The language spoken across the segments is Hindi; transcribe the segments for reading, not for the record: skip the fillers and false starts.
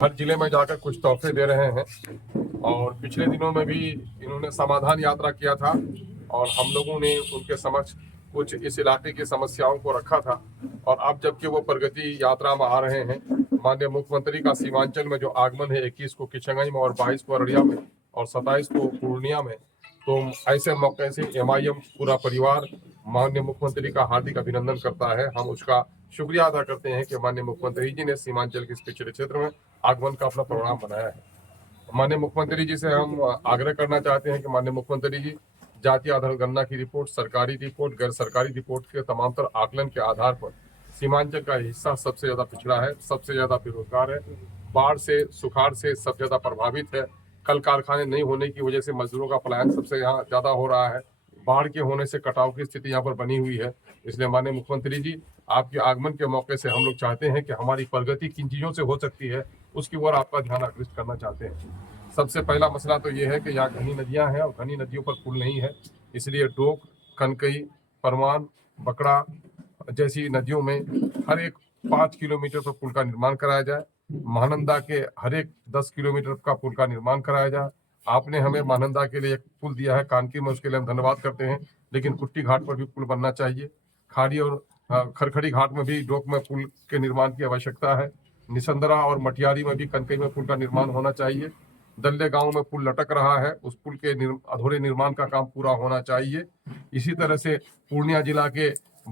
हर जिले में जाकर कुछ तोहफे दे रहे हैं। और पिछले दिनों में भी इन्होंने समाधान यात्रा किया था और हम लोगों ने उनके समक्ष कुछ इस इलाके की समस्याओं को रखा था। और अब जबकि वो प्रगति यात्रा में आ रहे हैं, माननीय मुख्यमंत्री का सीमांचल में जो आगमन है 21 को किशनगंज में और 22 को अररिया में और 27 को पूर्णिया में, तो ऐसे मौके से एमआईएम पूरा परिवार माननीय मुख्यमंत्री का हार्दिक अभिनंदन करता है। हम उसका शुक्रिया अदा करते हैं कि माननीय मुख्यमंत्री जी ने सीमांचल के इस पिछड़े क्षेत्र में आगमन का अपना प्रोग्राम बनाया है। माननीय मुख्यमंत्री जी से हम आग्रह करना चाहते हैं कि माननीय मुख्यमंत्री जी जातीय आधार गणना की रिपोर्ट, सरकारी रिपोर्ट, गैर सरकारी रिपोर्ट के तमाम तर आकलन के आधार पर सीमांचल का हिस्सा सबसे ज्यादा पिछड़ा है, सबसे ज्यादा बेरोजगार है, बाढ़ से सुखाड़ से सबसे ज्यादा प्रभावित है। कल कारखाने नहीं होने की वजह से मजदूरों का पलायन सबसे यहाँ ज्यादा हो रहा है। बाढ़ के होने से कटाव की स्थिति यहाँ पर बनी हुई है। इसलिए माननीय मुख्यमंत्री जी, आपके आगमन के मौके से हम लोग चाहते हैं कि हमारी प्रगति किन चीजों से हो सकती है उसकी ओर आपका ध्यान आकृष्ट करना चाहते हैं। सबसे पहला मसला तो ये है कि यहाँ घनी नदियां हैं और घनी नदियों पर पुल नहीं है। इसलिए डोक, कनकई, परमान, बकड़ा जैसी नदियों में हर एक 5 किलोमीटर पर पुल का निर्माण कराया जाए। महानंदा के हर एक 10 किलोमीटर का पुल का निर्माण कराया जाए। आपने हमें महानंदा के लिए एक पुल दिया है कानकी में, उसके लिए हम धन्यवाद करते हैं, लेकिन कुट्टी घाट पर भी पुल बनना चाहिए। खाड़ी और खरखड़ी घाट में भी डोक में पुल के निर्माण की आवश्यकता है। निसंदरा और मटियारी में भी कनकई में पुल का निर्माण होना चाहिए। दल्ले गांव में पुल लटक रहा है, उस पुल के अधूरे निर्माण का काम पूरा होना चाहिए। इसी तरह से पूर्णिया जिला के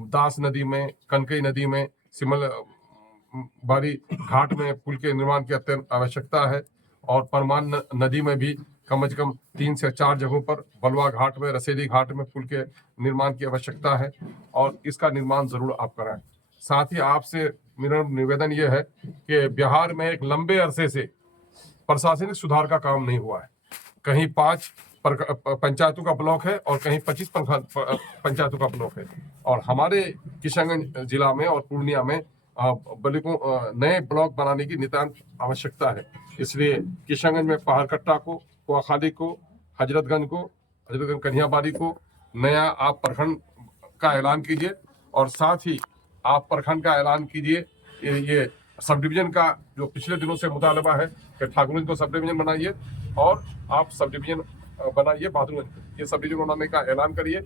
दास नदी में, कनकई नदी में, सिमल बारी घाट में पुल के निर्माण की अत्यंत आवश्यकता है। और परमान नदी में भी कम से कम 3 से 4 जगहों पर, बलवा घाट में, रसेली घाट में पुल के निर्माण की आवश्यकता है और इसका निर्माण जरूर आप कराएं। साथ ही आपसे मेरा निवेदन यह है कि बिहार में एक लंबे अरसे से प्रशासनिक सुधार का काम नहीं हुआ है। कहीं 5 पंचायतों का ब्लॉक है और कहीं 25 पंचायतों का ब्लॉक है। और हमारे किशनगंज जिला में और पूर्णिया में नए ब्लॉक बनाने की नितांत आवश्यकता है। इसलिए किशनगंज में पहाड़कट्टा को, कुआखाली को, हजरतगंज कन्हियाबाड़ी को नया आप प्रखंड का ऐलान कीजिए। और साथ ही आप प्रखंड का ऐलान कीजिए। ये सब डिवीजन का जो पिछले दिनों से मुतालबा है कि ठाकुरगंज को सब डिवीजन बनाइए और आप सब डिवीजन बनाइए बहादुरगंज, ये सब डिवीजन बनाने का ऐलान करिए।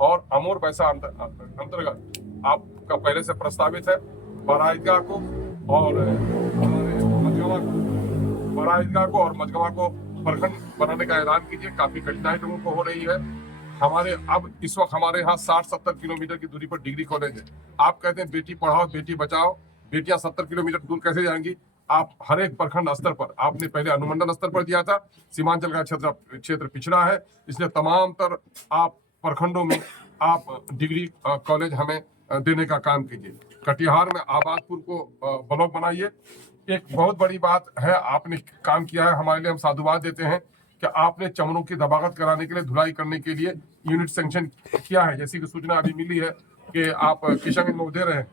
और अमोर पैसा अंतर्गत आपका पहले से प्रस्तावित है बराईगाह को और मझगवा को, बराईगाह को और मझगवा को प्रखंड बनाने का ऐलान कीजिए। काफी कठिनाई लोगों को हो रही है। हमारे अब इस वक्त हमारे यहाँ 60-70 किलोमीटर की दूरी पर डिग्री कॉलेज है। आप कहते हैं बेटी पढ़ाओ बेटी बचाओ, बेटियां 70 किलोमीटर दूर कैसे जाएंगी? आप हर एक प्रखंड स्तर पर, आपने पहले अनुमंडल स्तर पर दिया था, सीमांचल का क्षेत्र पिछड़ा है, इसलिए तमाम तर आप प्रखंडों में आप डिग्री कॉलेज हमें देने का काम कीजिए। कटिहार में आबादपुर को ब्लॉक बनाइए। एक बहुत बड़ी बात है आपने काम किया है, हमारे लिए हम साधुवाद देते हैं कि आपने चमड़ों की दबागत कराने के लिए, धुलाई करने के लिए यूनिट सैंक्शन किया है। जैसी कि सूचना अभी मिली है कि आप किशनगंज में दे रहे हैं,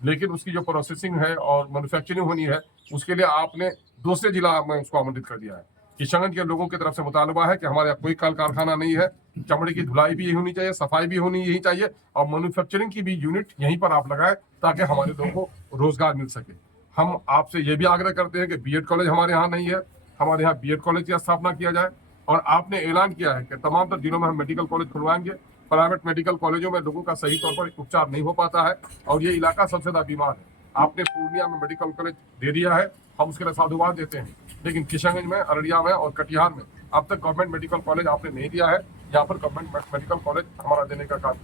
लेकिन उसकी जो प्रोसेसिंग है और मैन्युफैक्चरिंग होनी है उसके लिए आपने दूसरे जिला में उसको आमंत्रित कर दिया है। किशनगंज के लोगों की तरफ से मुतालबा है कि हमारे यहाँ कोई कल कारखाना नहीं है, चमड़े की धुलाई भी यही होनी चाहिए, सफाई भी होनी यही चाहिए और मैन्युफैक्चरिंग की भी यूनिट यहीं पर आप लगाए ताकि हमारे लोगों को रोजगार मिल सके। हम आपसे ये भी आग्रह करते हैं कि बीएड कॉलेज हमारे यहाँ नहीं है, हमारे यहाँ बीएड कॉलेज की स्थापना किया जाए। और आपने ऐलान किया है कि तमाम तर जिलों में हम मेडिकल कॉलेज खुलवाएंगे। प्राइवेट मेडिकल कॉलेजों में लोगों का सही तौर पर उपचार नहीं हो पाता है और ये इलाका सबसे ज्यादा बीमार है। आपने पूर्णिया में मेडिकल कॉलेज दे दिया है, हम उसके लिए साधुवाद देते हैं, लेकिन किशनगंज में, अररिया में और कटिहार में अब तक गवर्नमेंट मेडिकल कॉलेज आपने नहीं दिया है। यहाँ पर गवर्नमेंट मेडिकल कॉलेज हमारा देने का काम।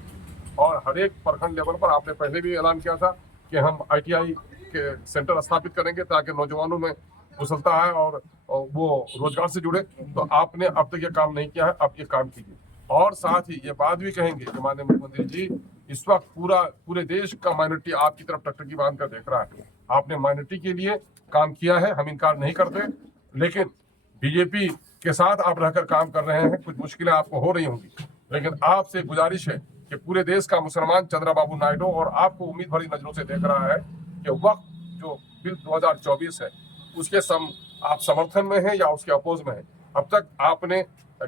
और हर एक प्रखंड लेवल पर आपने पहले भी ऐलान किया था कि हम ITI के सेंटर स्थापित करेंगे ताकि नौजवानों में कुशलता है और वो रोजगार से जुड़े। तो आपने अब तक ये काम नहीं किया है, अब ये काम कीजिए। और साथ ही ये बात भी कहेंगे कि माननीय मुख्यमंत्री जी, इस वक्त पूरे देश का माइनॉरिटी आपकी तरफ टकटकी बांध कर देख रहा है। आपने माइनॉरिटी के लिए काम किया है, हम इनकार नहीं करते, लेकिन बीजेपी के साथ आप रहकर काम कर रहे हैं, कुछ मुश्किलें आपको हो रही होंगी, लेकिन आपसे गुजारिश है कि पूरे देश का मुसलमान चंद्रबाबू नायडू और आपको उम्मीद भरी नजरों से देख रहा है कि वक्त जो बिल 2024 है उसके आप समर्थन में है या उसके अपोज में है। अब तक आपने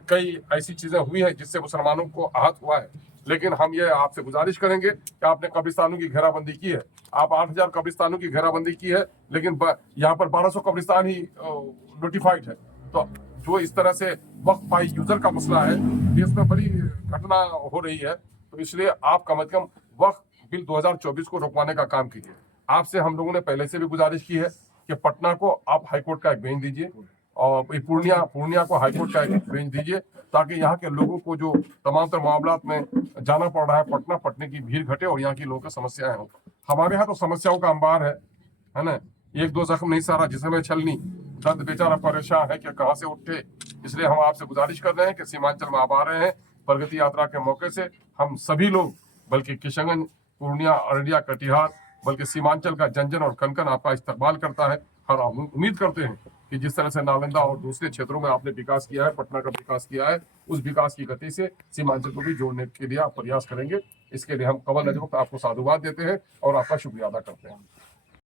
कई ऐसी चीजें हुई है जिससे मुसलमानों को आहत हुआ है, लेकिन हम ये आपसे गुजारिश करेंगे कि आपने कब्रिस्तानों की घेराबंदी की है, आप 8,000 कब्रिस्तानों की घेराबंदी की है, लेकिन यहाँ पर 1200 कब्रिस्तान ही नोटिफाइड है। तो जो इस तरह से वक्फ बाई यूजर का मसला है, देश में बड़ी घटना हो रही है, तो इसलिए आप कम से कम वक्फ बिल 2024 को रोकवाने का काम कीजिए। आपसे हम लोगों ने पहले से भी गुजारिश की है कि पटना को आप हाईकोर्ट का एक बेंच दीजिए और पूर्णिया को हाईकोर्ट का एक बेंच दीजिए, ताकि यहाँ के लोगों को जो तमाम तर मामलात में जाना पड़ रहा है पटने की भीड़ घटे और यहाँ के लोगों की समस्याएं हो। हमारे यहाँ तो समस्याओं का अंबार है ना। एक दो जख्म नहीं सारा जिसमें छलनी, दर्द बेचारा परेशान है कि कहाँ से उठे। इसलिए हम आपसे गुजारिश कर रहे हैं कि सीमांचल में आप आ रहे हैं प्रगति यात्रा के मौके से, हम सभी लोग बल्कि किशनगंज, पूर्णिया, अररिया, कटिहार, बल्कि सीमांचल का जन और कनकन आपका इस्तकबाल करता है। और हम उम्मीद करते हैं कि जिस तरह से नालंदा और दूसरे क्षेत्रों में आपने विकास किया है, पटना का विकास किया है, उस विकास की गति से सीमांचल को भी जोड़ने के लिए आप प्रयास करेंगे। इसके लिए हम कवल नजर आपको साधुवाद देते हैं और आपका शुक्रिया अदा करते हैं।